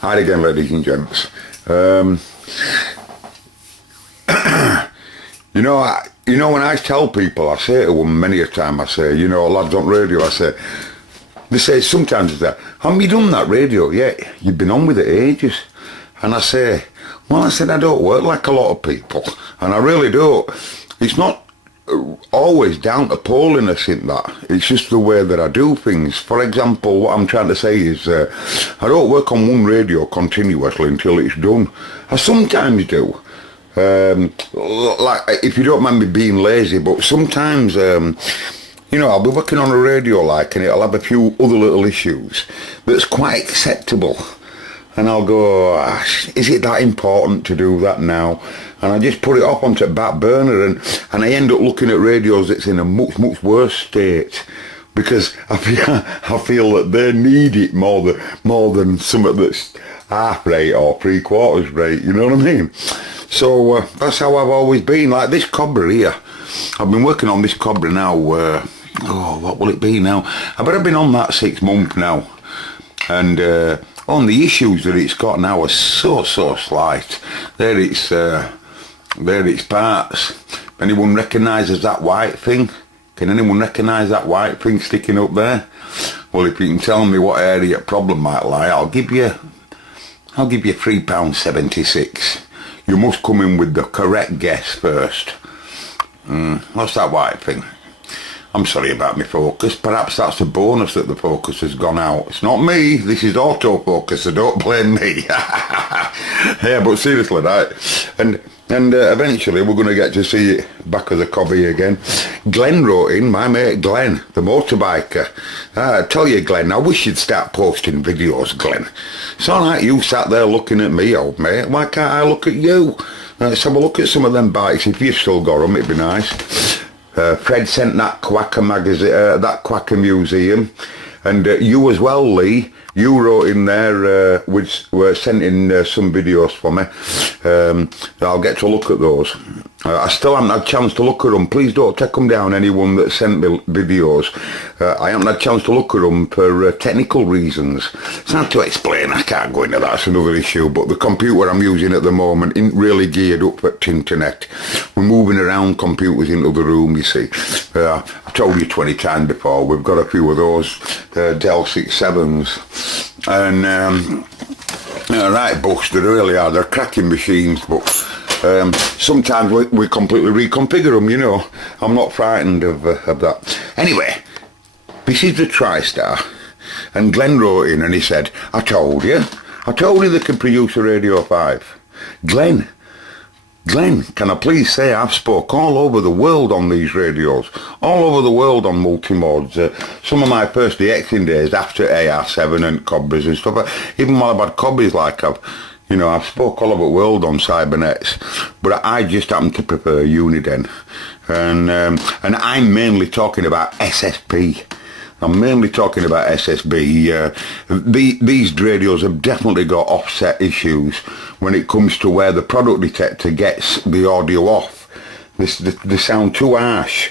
Hi again, ladies and gents. When I tell people, I say to them many a time, I say, lads on radio, they say sometimes, haven't you done that radio yet? You've been on with it ages. And I say, I don't work like a lot of people. And I really don't. It's not always down to poliness in that. It's just the way that I do things. For example, what I'm trying to say is I don't work on one radio continuously until it's done. I sometimes do. Like, if you don't mind me being lazy, but sometimes, I'll be working on a radio and it'll have a few other little issues that's quite acceptable. And I'll go, is it that important to do that now? And I just put it off onto the back burner and I end up looking at radios that's in a much, much worse state because I feel that they need it more than something that's half rate or 3/4 rate, you know what I mean? So that's how I've always been. Like this Cobra here, I've been working on this Cobra now, what will it be now? I bet I've been on that 6 months now. And on the issues that it's got now are so slight. There its parts. Anyone recognises that white thing? Can anyone recognise that white thing sticking up there? Well, if you can tell me what area problem might lie, I'll give you £3.76. You must come in with the correct guess first. What's that white thing? I'm sorry about my focus. Perhaps that's a bonus that the focus has gone out. It's not me. This is autofocus, so don't blame me. Yeah, but seriously, right? And eventually we're going to get to see it back as a cobby again. Glenn wrote in, my mate Glenn, the motorbiker. I tell you, Glenn, I wish you'd start posting videos, Glenn. It's all right, you sat there looking at me, old mate. Why can't I look at you? Let's have a look at some of them bikes. If you've still got them, it'd be nice. Fred sent that Quacker magazine, that Quacker museum, and you as well, Lee. You wrote in there, were sent in some videos for me. I'll get to look at those. I still haven't had a chance to look at them. Please don't take them down, anyone that sent me videos. I haven't had a chance to look at them for technical reasons. It's hard to explain, I can't go into that, that's another issue, but the computer I'm using at the moment isn't really geared up for internet. We're moving around computers into the room, you see. I've told you 20 times before, we've got a few of those Dell 67s. And right, Bush, they really are. They're cracking machines, but sometimes we completely reconfigure them, I'm not frightened of that. Anyway, this is the TriStar, and Glenn wrote in and he said, I told you they can produce a Radio 5. Glenn, can I please say I've spoke all over the world on these radios, all over the world on multi-modes. Some of my first DXing days after AR7 and Cobras and stuff, even while I've had Cobras I've spoke all over the world on Cybernets, but I just happen to prefer Uniden. And I'm mainly talking about SSB. I'm mainly talking about SSB. These radios have definitely got offset issues when it comes to where the product detector gets the audio off. They sound too harsh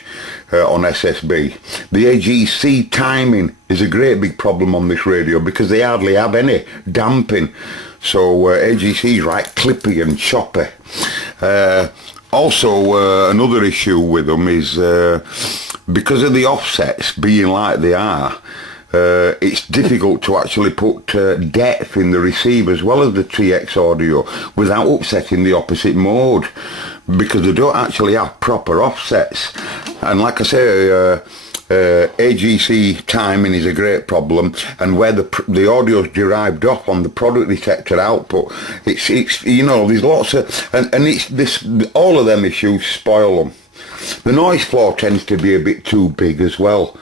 on SSB. The AGC timing is a great big problem on this radio because they hardly have any damping. So AGC is right clippy and choppy. Also, another issue with them is because of the offsets being like they are, it's difficult to actually put depth in the receiver as well as the TX audio without upsetting the opposite mode, because they don't actually have proper offsets. And like I say, AGC timing is a great problem, and where the audio is derived off on the product detector output, it's there's lots of and it's this, all of them issues spoil them. The noise floor tends to be a bit too big as well,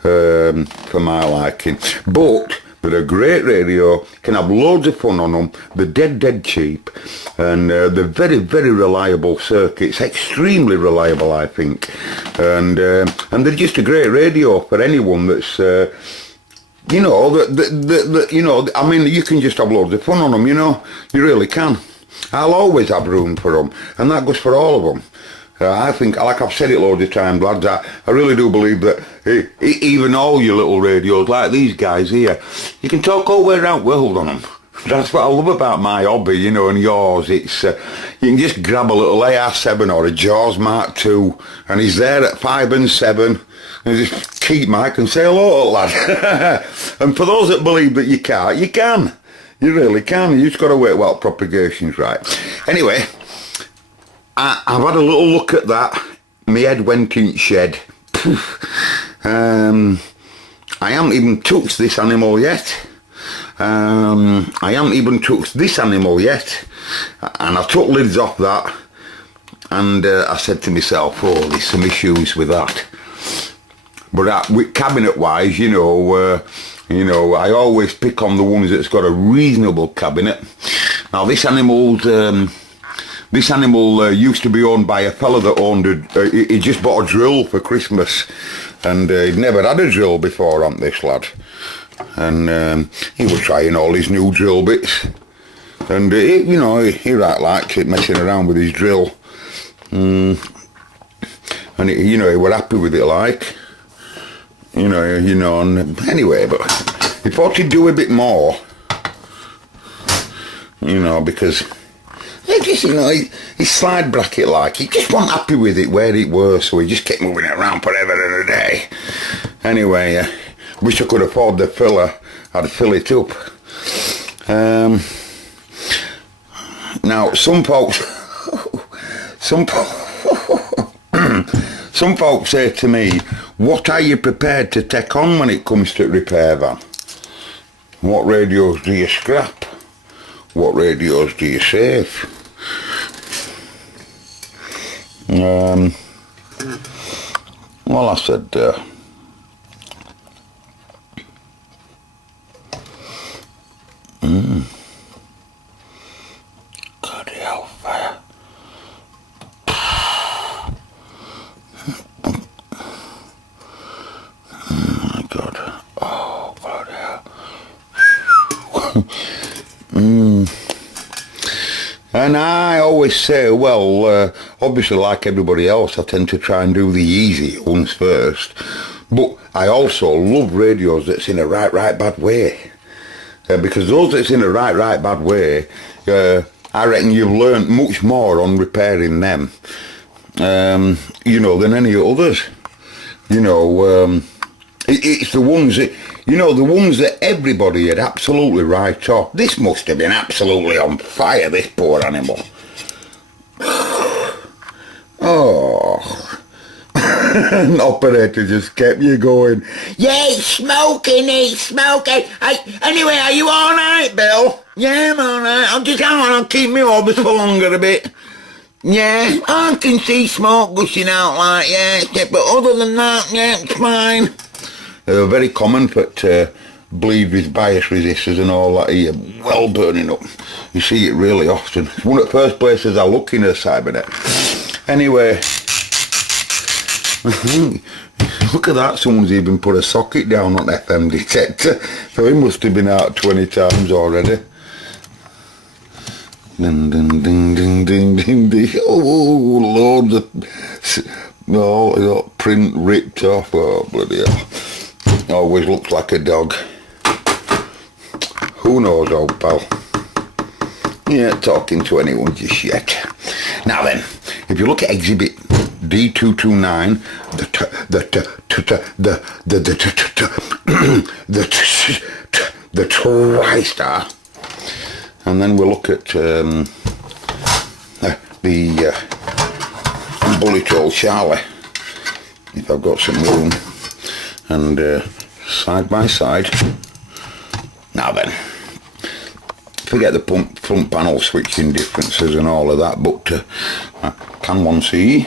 for my liking, but they're a great radio, can have loads of fun on them, they're dead cheap, and they're very reliable circuits, extremely reliable I think, and they're just a great radio for anyone that's, I mean, you can just have loads of fun on them, you really can. I'll always have room for them, and that goes for all of them. I think, like I've said it loads of times, lads, I really do believe that even all your little radios, like these guys here, you can talk all the way around the world on them. That's what I love about my hobby, you know, and yours. It's you can just grab a little AR7 or a Jaws Mark II, and he's there at 5 and 7, and just keep Mike and say hello, lad. And for those that believe that you can't, you can. You really can. You just got to wait while propagation's right. Anyway, I've had a little look at that. My head went in shed. I haven't even touched this animal yet. I haven't even touched this animal yet, and I took lids off that, and I said to myself, oh, there's some issues with that. But with cabinet wise, you know, I always pick on the ones that's got a reasonable cabinet. Now this animal used to be owned by a fella that owned he just bought a drill for Christmas, and he'd never had a drill before on this lad. And he was trying all his new drill bits, and he right likes it, messing around with his drill, and he were happy with it, like, and anyway, but he thought he'd do a bit more, because he just, his slide bracket, like, he just wasn't happy with it where it was, so he just kept moving it around forever and a day. Anyway, wish I could afford the filler. I'd fill it up. Now, some folks say to me, what are you prepared to take on when it comes to repair van? What radios do you scrap? What radios do you save? Well, I said, bloody hellfire. Oh my God. Oh, bloody hell. And I always say, well, obviously like everybody else, I tend to try and do the easy ones first. But I also love radios that's in a right bad way. Because those that's in a right bad way, I reckon you've learnt much more on repairing them, than any others. It's the ones that, the ones that everybody had absolutely right off. This must have been absolutely on fire, this poor animal. Oh. The operator just kept you going. Yeah, it's smoking. Anyway, are you alright, Bill? Yeah, I'm alright. I'll keep me orbs for longer a bit. Yeah, I can see smoke gushing out like, yeah, but other than that, yeah, it's fine. They're very common for bleed with bias resistors and all that here, well burning up. You see it really often. It's one of the first places I look in a Cybernet. Anyway, look at that, someone's even put a socket down on FM detector, so he must have been out 20 times already. Ding, ding, ding, ding, ding, ding, ding. Oh, loads of print ripped off. Oh, bloody hell. Always looks like a dog. Who knows, old pal? Yeah, talking to anyone just yet. Now then, if you look at exhibit D229, the TriStar, and then we'll look at the bullet hole Charlie, if I've got some room, and side by side. Now then, forget the front panel switching differences and all of that, but can one see?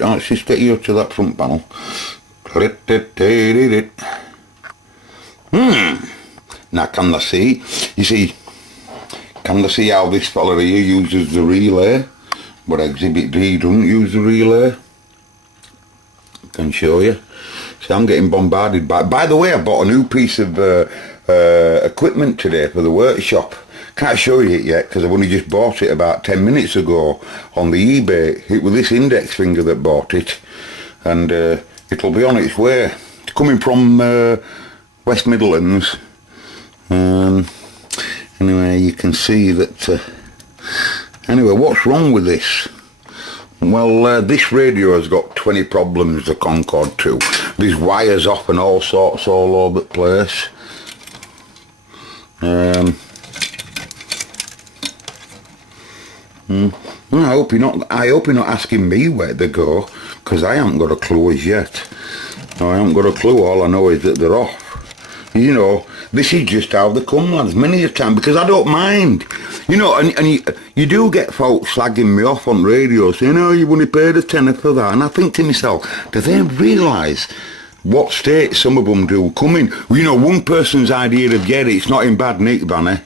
Let's just get you to that front panel. Now can they see? You see, can they see how this fella here uses the relay, but exhibit D doesn't use the relay? Can show you. See, I'm getting bombarded by the way, I bought a new piece of equipment today for the workshop. Can't show you it yet because I've only just bought it about 10 minutes ago on the eBay. It was this index finger that bought it, and it'll be on its way. It's coming from West Midlands. Anyway, you can see that. Anyway, what's wrong with this? Well, this radio has got 20 problems, the Concorde 2. There's wires off and all sorts all over the place. I hope you're not asking me where they go, because I haven't got a clue as yet. No, I haven't got a clue. All I know is that they're off. You know, this is just how they come, lads, many a time, because I don't mind. You know, and you do get folks slagging me off on radio saying, oh, you've only paid a tenner for that. And I think to myself, do they realise what state some of them do come in? Well, you know, one person's idea of Jerry, it's not in bad nick, Banner.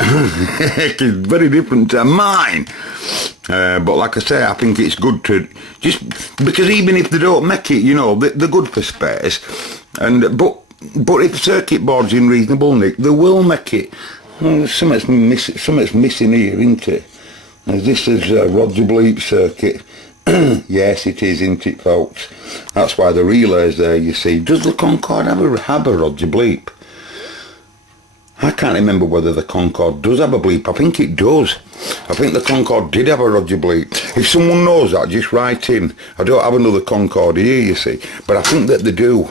It's very different to mine. But like I say, I think it's good to just, because even if they don't make it, you know, they're good for spares. But if circuit board's in reasonable nick, they will make it. Well, something's missing here, isn't it? This is Roger Bleep circuit. Yes, it is, isn't it, folks? That's why the relay's there, you see. Does the Concorde have a Roger Bleep? I can't remember whether the Concorde does have a bleep. I think it does. I think the Concorde did have a Roger Bleep. If someone knows that, just write in. I don't have another Concorde here, you see. But I think that they do.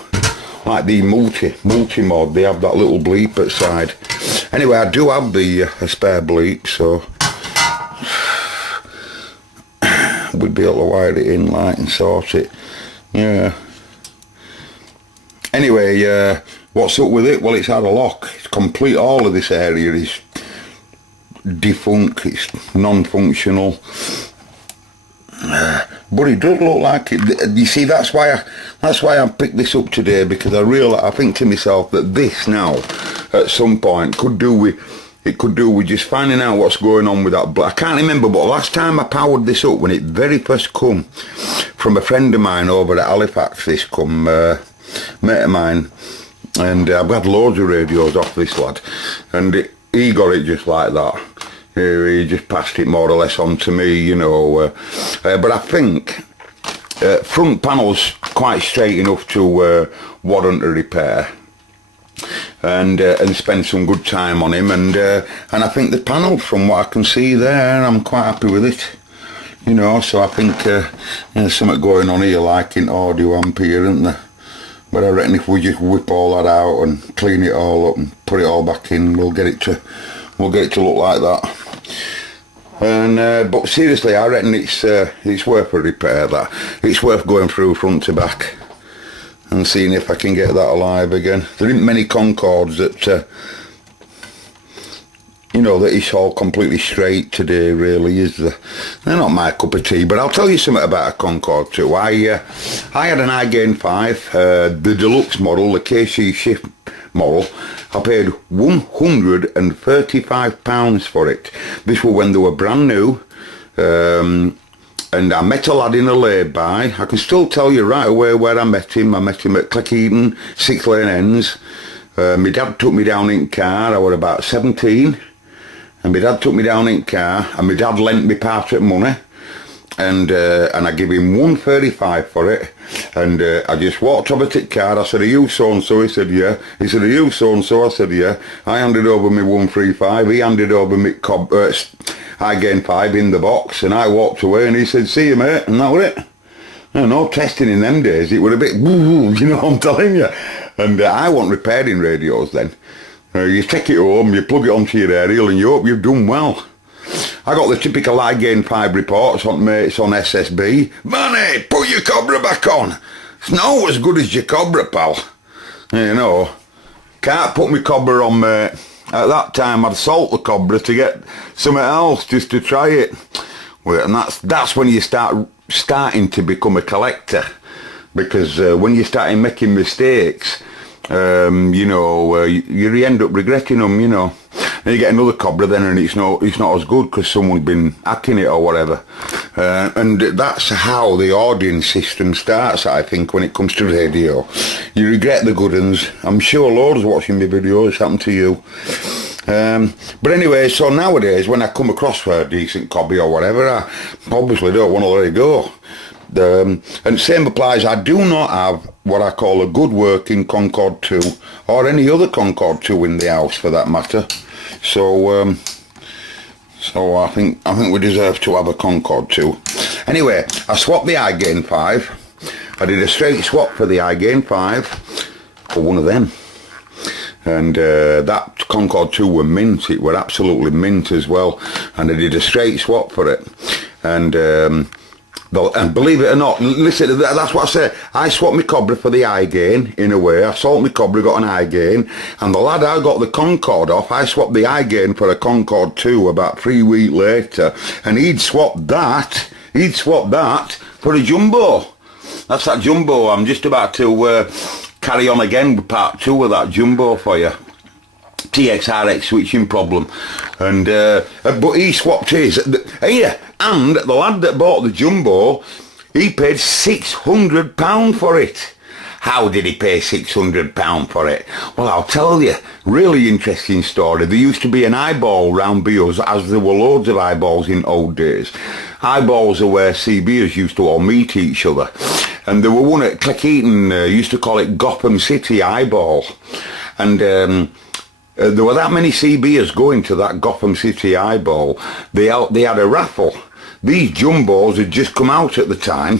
Like the multi-mod, they have that little bleep at side. Anyway, I do have the a spare bleep, so we'd be able to wire it in like and sort it. Yeah. Anyway, what's up with it? Well, it's had a lock. It's complete. All of this area is defunct. It's non-functional. But it does look like it. You see, that's why I picked this up today, because I think to myself that this now, at some point, could do with just finding out what's going on with that. But I can't remember. But last time I powered this up, when it very first come from a friend of mine over at Halifax, this come mate of mine, and I've had loads of radios off this lad, and he got it just like that. He just passed it more or less on to me, you know. But I think front panel's quite straight enough to warrant a repair, and spend some good time on him. And I think the panel, from what I can see there, I'm quite happy with it. You know, so I think there's something going on here, like in audio amp here, isn't there? But I reckon if we just whip all that out and clean it all up and put it all back in, we'll get it to look like that. And but seriously, I reckon it's worth a repair. That it's worth going through front to back and seeing if I can get that alive again. There isn't many Concordes that you know, that it's all completely straight today, really, is there? They're not my cup of tea, but I'll tell you something about a Concorde 2. I had an iGain 5, the deluxe model, the KC Shift model. I paid £135 for it. This was when they were brand new, and I met a lad in a lay-by. I can still tell you right away where I met him. I met him at Cleckheaton, 6 Lane Ends. My dad took me down in car. I was about 17. And my dad took me down in car, and my dad lent me part of money, and I gave him £135 for it, and I just walked over to the car. I said, are you so-and-so? He said, yeah. He said, are you so-and-so? I said, yeah. I handed over me £135, he handed over me iGain 5 in the box, and I walked away, and he said, see you, mate, and that was it. No testing in them days. It was a bit, woo, you know what I'm telling you. And I wasn't repairing radios then. You take it home, you plug it onto your aerial, and you hope you've done well. I got the typical iGain 5 reports on mates on SSB. Manny, put your Cobra back on. It's not as good as your Cobra, pal. You know, can't put my Cobra on, mate. At that time, I'd salt the Cobra to get something else just to try it. Well, and that's when you starting to become a collector, because when you start making mistakes, you know, you end up regretting them, you know. Then you get another Cobra then, and it's not as good because someone's been hacking it or whatever. And that's how the audience system starts, I think, when it comes to radio. You regret the good ones. I'm sure loads watching my videos happen to you. But anyway, so nowadays when I come across a decent copy or whatever, I obviously don't want to let it go. And same applies, I do not have what I call a good working Concorde 2, or any other Concorde 2 in the house for that matter. So so I think we deserve to have a Concorde 2. Anyway, I swapped the iGain 5. I did a straight swap for the iGain 5 for one of them. And that Concorde 2 were mint. It were absolutely mint as well. And I did a straight swap for it. And believe it or not, listen, that's what I say. I swapped my Cobra for the iGain, in a way. I sold my Cobra, got an iGain. And the lad I got the Concorde off, I swapped the iGain for a Concorde 2 about 3 weeks later. And he'd swapped that for a Jumbo. That's that Jumbo. I'm just about to carry on again with part 2 of that Jumbo for you. TXRX switching problem. And but he swapped his here, and the lad that bought the Jumbo, he paid £600 for it. How did he pay £600 for it? Well, I'll tell you, really interesting story. There used to be an eyeball round Beers, as there were loads of eyeballs in old days. Eyeballs are where CBers used to all meet each other. And there were one at Cleckheaton, used to call it Gotham City Eyeball. And there were that many CBers going to that Gotham City Eyeball. They had a raffle. These Jumbos had just come out at the time.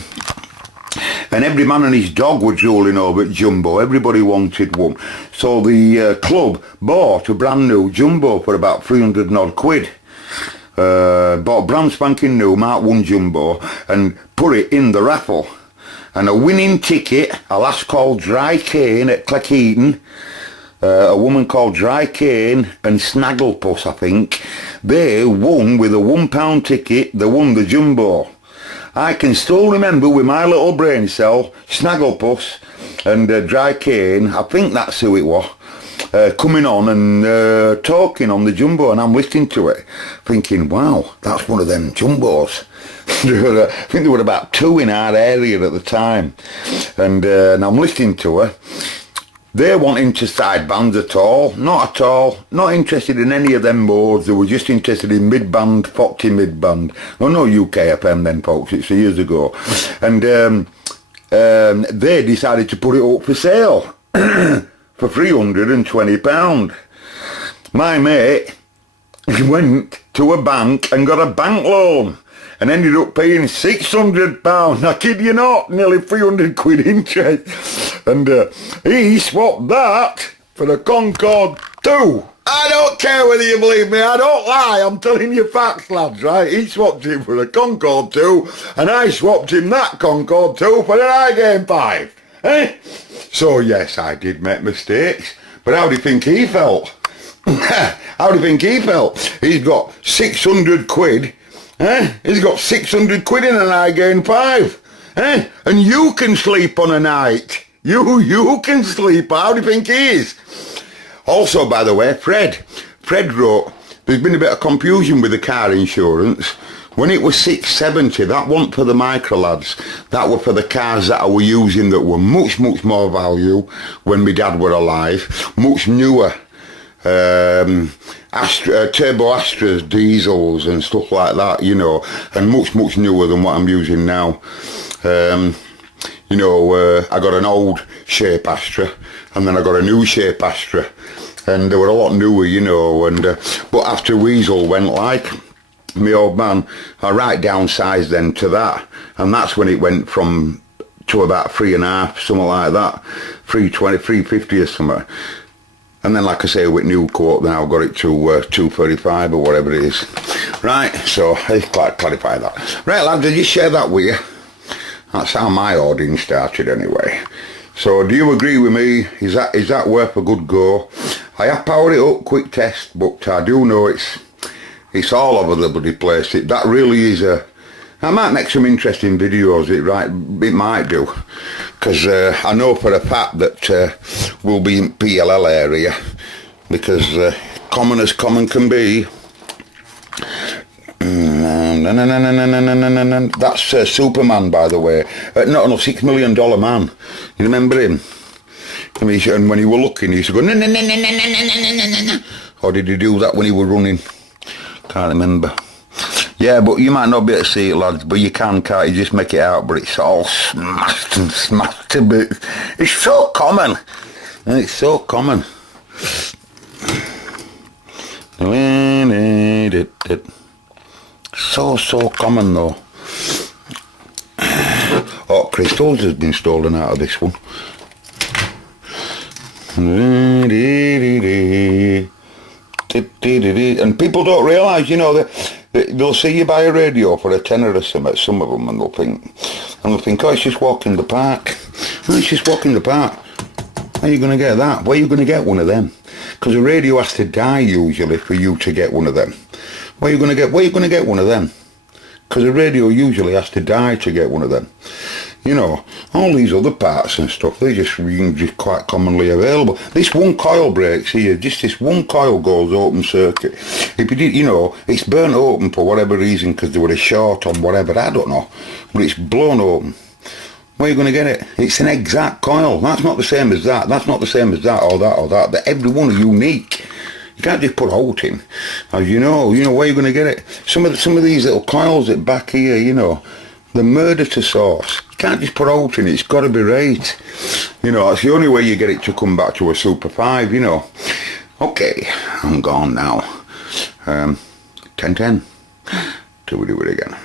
And every man and his dog were drooling over at Jumbo. Everybody wanted one. So the club bought a brand new Jumbo for about 300 and odd quid. Bought brand spanking new Mark 1 Jumbo and put it in the raffle. And a winning ticket, a lass called Dry Cane at Cleckheaton, a woman called Dry Cane and Snagglepuss, I think, they won with a £1 ticket, they won the Jumbo. I can still remember with my little brain cell, Snagglepuss and Dry Cane, I think that's who it was, coming on and talking on the Jumbo, and I'm listening to it, thinking, wow, that's one of them Jumbos. I think there were about 2 in our area at the time, and I'm listening to her. They weren't into side bands at all, not not interested in any of them modes. They were just interested in mid-band, 40 mid-band. Well, no UK FM then, folks, it's years ago. And they decided to put it up for sale for £320. My mate went to a bank and got a bank loan and ended up paying £600. I kid you not, nearly 300 quid interest. And he swapped that for a Concorde 2. I don't care whether you believe me, I don't lie, I'm telling you facts, lads, right? He swapped him for a Concorde 2, and I swapped him that Concorde 2 for an iGain 5. Eh? So yes, I did make mistakes, but how do you think he felt? How do you think he felt? He's got 600 quid. He's got 600 quid in an iGain 5. And you can sleep on a night. You can sleep. How do you think he is? Also, by the way, Fred wrote, there's been a bit of confusion with the car insurance. When it was 670, that wasn't for the micro lads. That were for the cars that I were using that were much, much more value when my dad were alive. Much newer. Turbo Astras, diesels and stuff like that, you know, and much, much newer than what I'm using now. You know, I got an old shape Astra, and then I got a new shape Astra, and they were a lot newer, you know, and but after Weasel went like, my old man, I right downsized then to that, and that's when it went from to about 3.5, something like that, 320, 350 or something. And then, like I say, with new quote, then I've got it to 235 or whatever it is. Right, so I clarify that. Right, lads, I just share that with you. That's how my audience started anyway. So, do you agree with me? Is that worth a good go? I have powered it up, quick test, but I do know it's all over the bloody place. That really is I might make some interesting videos, it might do, because I know for a fact that we'll be in PLL area, because common as common can be. That's Superman, by the way. No, $6 million man. You remember him? And when he were looking, he used to go, no, no, no, no, no, no, no, no, no, no. Or did he do that when he were running? Can't remember. Yeah, but you might not be able to see it, lads, but you can't you? Just make it out, but it's all smashed and smashed to bits. It's so common. And it's so common. So common, though. Oh, crystals has been stolen out of this one. And people don't realise, you know, they'll see you buy a radio for a tenner or something, some of them, and they'll think, oh, it's just walking the park. Oh, it's just walking the park. How are you going to get that? Where are you going to get one of them? Because a radio has to die usually for you to get one of them. Where are you going to get one of them? Because a radio usually has to die to get one of them. You know, all these other parts and stuff, they're just quite commonly available. This one coil breaks here, just this one coil goes open circuit. If you did, you know, it's burnt open for whatever reason because there was a short on whatever, I don't know. But it's blown open. Where are you going to get it? It's an exact coil. That's not the same as that. That's not the same as that or that or that. That every one are unique. You can't just put out in. As you know where you're going to get it. Some of these little coils at back here, you know, the murder to source. You can't just put out in it. It's got to be right. You know, that's the only way you get it to come back to a Super 5, you know. Okay, I'm gone now. 10:10. Till we do it again.